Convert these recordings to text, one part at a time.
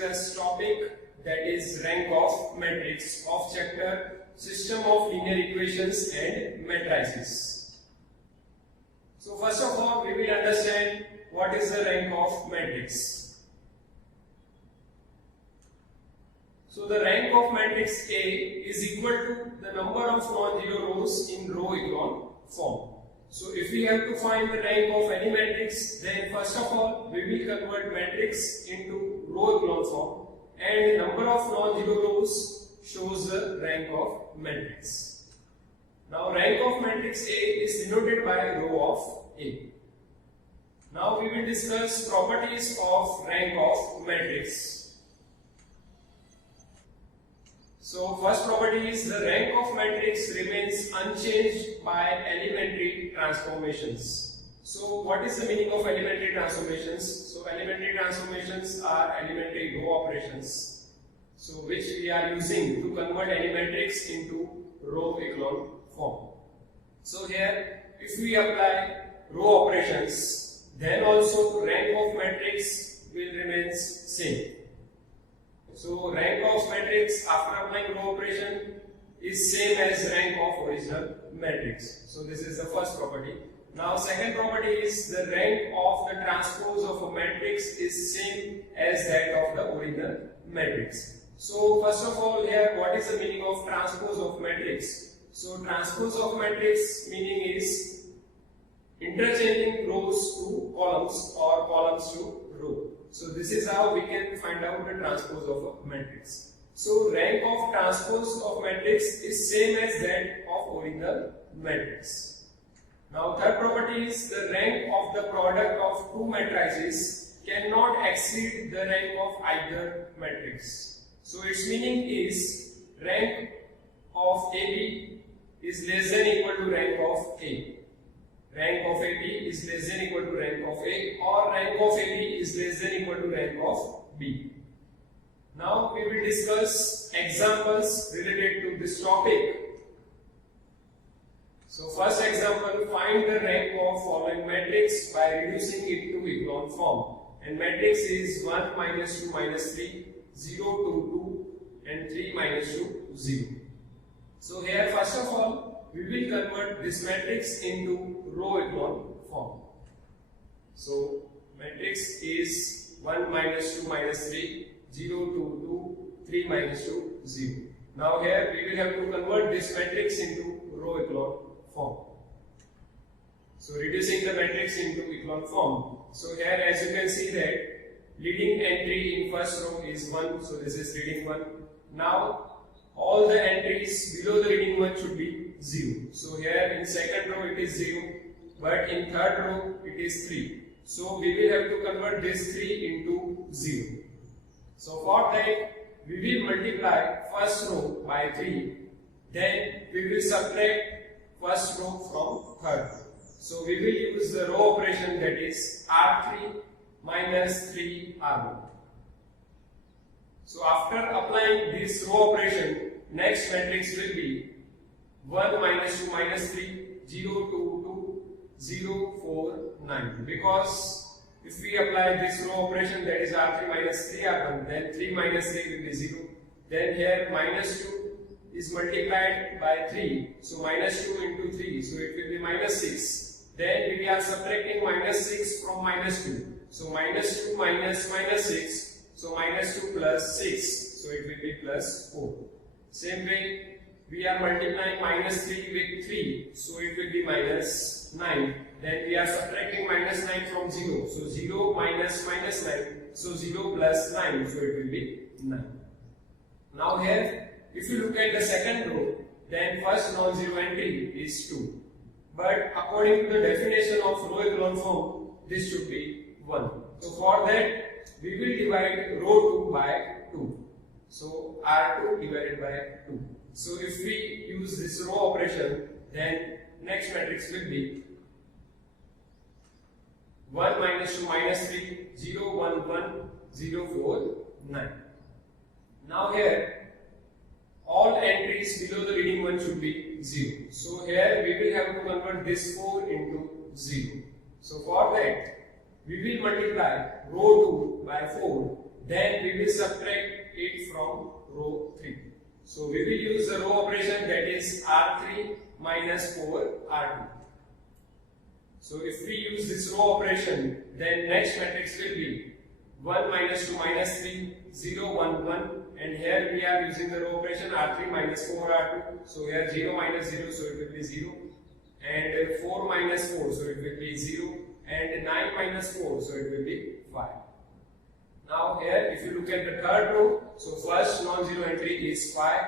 discuss topic that is rank of matrix of chapter System of Linear Equations and Matrices. So first of all, we will understand what is the rank of matrix. So the rank of matrix A is equal to the number of non-zero rows in row echelon form. So if we have to find the rank of any matrix, then first of all we will convert matrix into row echelon form, and the number of non-zero rows shows the rank of matrix. Now rank of matrix A is denoted by row of A. Now we will discuss properties of rank of matrix. So first property is the rank of matrix remains unchanged by elementary transformations. So what is the meaning of elementary transformations? So elementary transformations are elementary row operations, so which we are using to convert any matrix into row echelon form. So here if we apply row operations, then also rank of matrix will remain same. So rank of matrix after applying row operation is same as rank of original matrix. So this is the first property. Now second property is the rank of the transpose of a matrix is same as that of the original matrix. So first of all, here what is the meaning of transpose of matrix? So transpose of matrix meaning is interchanging rows to columns or columns to row. So this is how we can find out the transpose of a matrix. So rank of transpose of matrix is same as that of original matrix. Now third property is the rank of the product of two matrices cannot exceed the rank of either matrix. So its meaning is rank of AB is less than equal to rank of A. Rank of AB is less than equal to rank of A, or rank of AB is less than equal to rank of B. Now we will discuss examples related to this topic. So first example, find the rank of following matrix by reducing it to echelon form. And matrix is 1 minus 2 minus 3, 0 to 2 and 3 minus 2 0. So here first of all we will convert this matrix into row echelon form. So matrix is 1 minus 2 minus 3, 0 to 2, 3 minus 2, 0. Now here we will have to convert this matrix into row echelon form. So reducing the matrix into echelon form. So here as you can see that leading entry in first row is 1, so this is leading 1. Now all the entries below the leading one should be 0. So here in second row it is 0, but in third row it is 3. So we will have to convert this 3 into 0. So for that we will multiply first row by 3, then we will subtract first row from third row. So we will use the row operation, that is R3 minus 3R1. So after applying this row operation, next matrix will be 1 minus 2 minus 3, 0 to 2, 0, 4, 9. Because if we apply this row operation, that is R3 minus 3R1, then 3 minus 3 will be 0. Then here minus 2 is multiplied by 3, so minus 2 into 3, so it will be minus 6. Then we are subtracting minus 6 from minus 2, so minus 2 minus minus 6, so minus 2 plus 6, so it will be plus 4. Same way, we are multiplying minus 3 with 3, so it will be minus 9. Then we are subtracting minus 9 from 0, so 0 minus minus 9, so 0 plus 9, so it will be 9. Now here, if you look at the second row, then first non-zero entry is 2. But according to the definition of row echelon form, this should be 1. So for that, we will divide row 2 by 2. So R2 divided by 2. So if we use this row operation, then next matrix will be 1 minus 2 minus 3, 0, 1, 1, 0, 4, 9. Now here, all entries below the leading one should be 0. So here we will have to convert this 4 into 0. So for that, we will multiply row 2 by 4, then we will subtract it from row 3. So we will use the row operation, that is R3 minus 4R2. So if we use this row operation, then next matrix will be 1 minus 2 minus 3, 0, 1, 1, and here we are using the row operation R3 minus 4R2. So here 0 minus 0, so it will be 0, and 4 minus 4, so it will be 0, and 9 minus 4, so it will be 5. Now here if you look at the third row, so first non-zero entry is 5,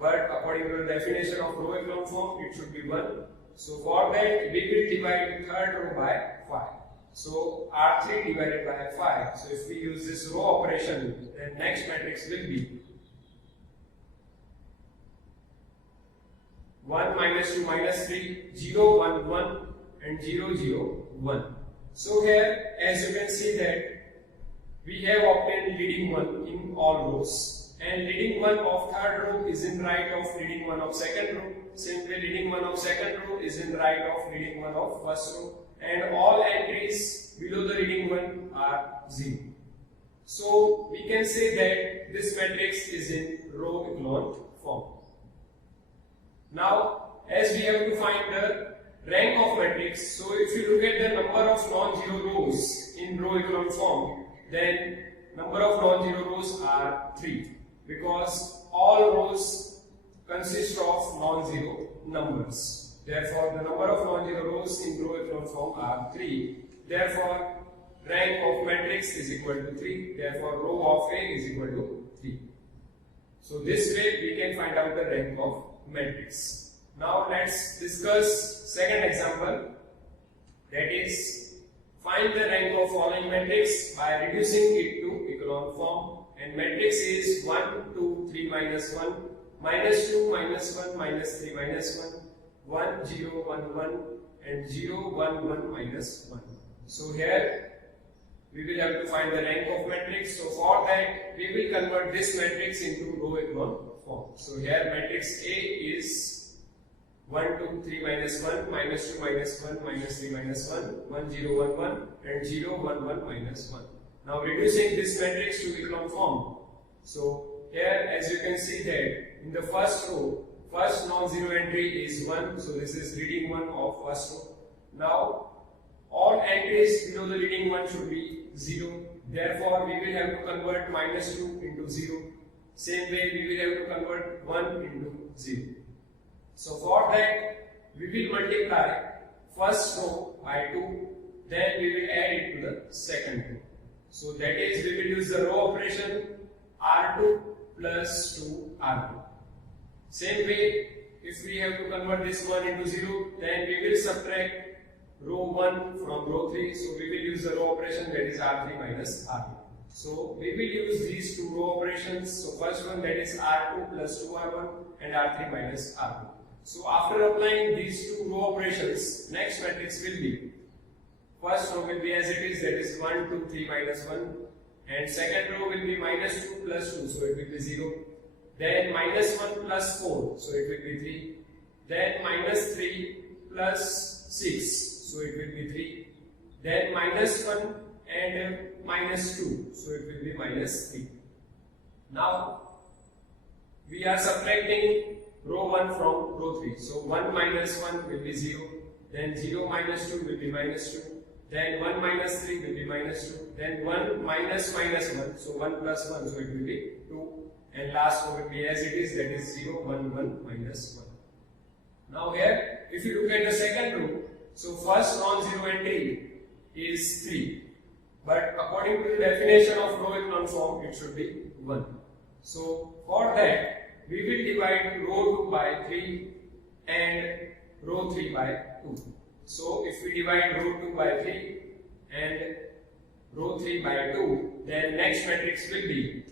but according to the definition of row echelon form it should be 1. So for that we will divide the third row by 5. So R3 divided by 5. So if we use this row operation, then next matrix will be 1 minus 2 minus 3, 0, 1, 1, and 0, 0, 1. So here as you can see that we have obtained leading one in all rows, and leading one of third row is in right of leading one of second row. Same way leading one of second row is in right of leading one of first row, and all entries below the leading one are 0. So we can say that this matrix is in row echelon form. Now as we have to find the rank of matrix, so if you look at the number of non-zero rows in row echelon form, then number of non-zero rows are 3, because all rows consist of non-zero numbers. Therefore, the number of non-zero rows in row echelon form are 3. Therefore, rank of matrix is equal to 3. Therefore, row of A is equal to 3. So this way we can find out the rank of matrix. Now let's discuss second example, that is find the rank of following matrix by reducing it to echelon form, and matrix is 1, 2, 3 minus 1, minus 2, minus 1, minus 3, minus 1, 1, 0, 1, 1, and 0, 1, 1, minus 1. So here we will have to find the rank of matrix. So for that we will convert this matrix into row echelon form. So here matrix A is 1, 2, 3 minus 1, minus 2 minus 1, minus 3 minus 1, 1, 0, 1, 1, and 0, 1, 1, minus 1. Now reducing this matrix to echelon form. So here as you can see that in the first row, first non-zero entry is 1, so this is leading one of first row. Now all entries below the leading one should be 0. Therefore we will have to convert minus 2 into 0. Same way we will have to convert 1 into 0. So for that we will multiply first row by 2, then we will add it to the second row. So that is we will use the row operation R2 plus 2R2. Same way if we have to convert this one into 0, then we will subtract row 1 from row 3. So we will use the row operation, that is R3 minus R2. So we will use these two row operations. So first one, that is R2 plus 2R1 and R3 minus R2. So after applying these two row operations, next matrix will be, first row will be as it is, that is 1, 2, 3 minus 1, and second row will be minus 2 plus 2, so it will be 0. Then minus 1 plus 4, so it will be 3. Then minus 3 plus 6, so it will be 3. Then minus 1 and minus 2, so it will be minus 3. Now we are subtracting row 1 from row 3. So 1 minus 1 will be 0, then 0 minus 2 will be minus 2, then 1 minus 3 will be minus 2, then 1 minus minus 1, so 1 plus 1, so it will be 2, and last row will be as it is, that is 0, 1, 1, minus 1. Now here, if you look at the second row, so first non-zero entry is 3, but according to the definition of row echelon form, it should be 1. So for that, we will divide row 2 by 3 and row 3 by 2. So if we divide row 2 by 3 and row 3 by 2, then next matrix will be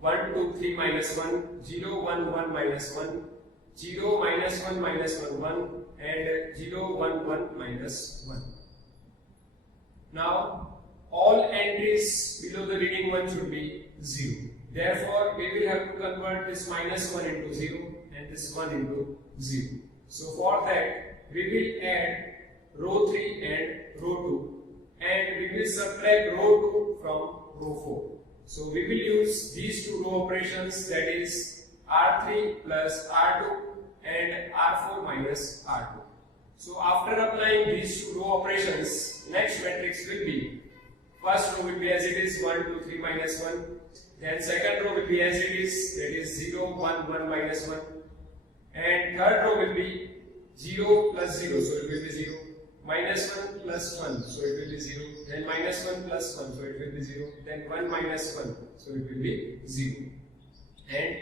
1, 2, 3 minus 1, 0, 1, 1 minus 1, 0, minus 1 minus 1, 1, and 0, 1, 1 minus 1. Now all entries below the leading one should be 0. Therefore, we will have to convert this minus 1 into 0 and this 1 into 0. So for that, we will add row 3 and row 2 and we will subtract row 2 from row 4. So we will use these two row operations, that is R3 plus R2 and R4 minus R2. So after applying these two row operations, next matrix will be, first row will be as it is 1, 2, 3 minus 1. Then second row will be as it is, that is 0, 1, 1 minus 1. And third row will be 0 plus 0, so it will be 0. Minus 1 plus 1, so it will be 0. Then minus 1 plus 1, so it will be 0. Then 1 minus 1, so it will be 0. And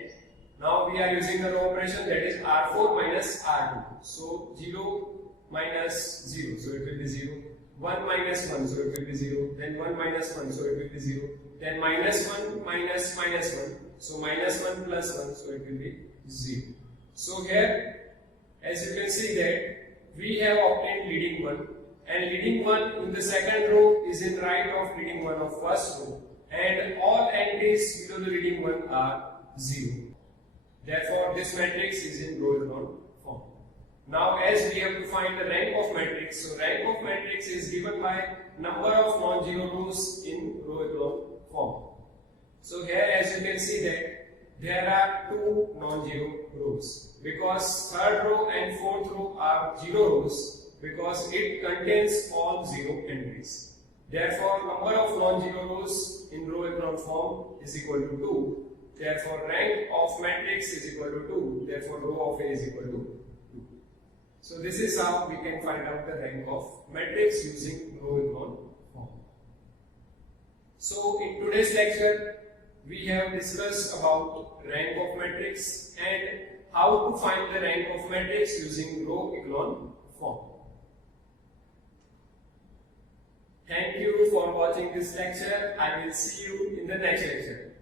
now we are using the row operation, that is R4 minus R2. So 0 minus 0, so it will be 0. 1 minus 1, so it will be 0. Then 1 minus 1, so it will be 0. Then minus 1 minus minus 1, so minus 1 plus 1, so it will be 0. So here, as you can see that we have obtained leading one, and leading one in the second row is in right of leading one of first row, and all entries below the leading one are 0. Therefore, this matrix is in row echelon form. Now, as we have to find the rank of matrix, so rank of matrix is given by number of non-zero rows in row echelon form. So here, as you can see that there are two non-zero rows, because third row and fourth row are 0 rows, because it contains all 0 entries. Therefore, number of non-zero rows in row echelon form is equal to 2. Therefore, rank of matrix is equal to 2. Therefore, row of A is equal to 2. So this is how we can find out the rank of matrix using row echelon form. So in today's lecture, we have discussed about rank of matrix and how to find the rank of matrix using row echelon form. Thank you for watching this lecture. I will see you in the next lecture.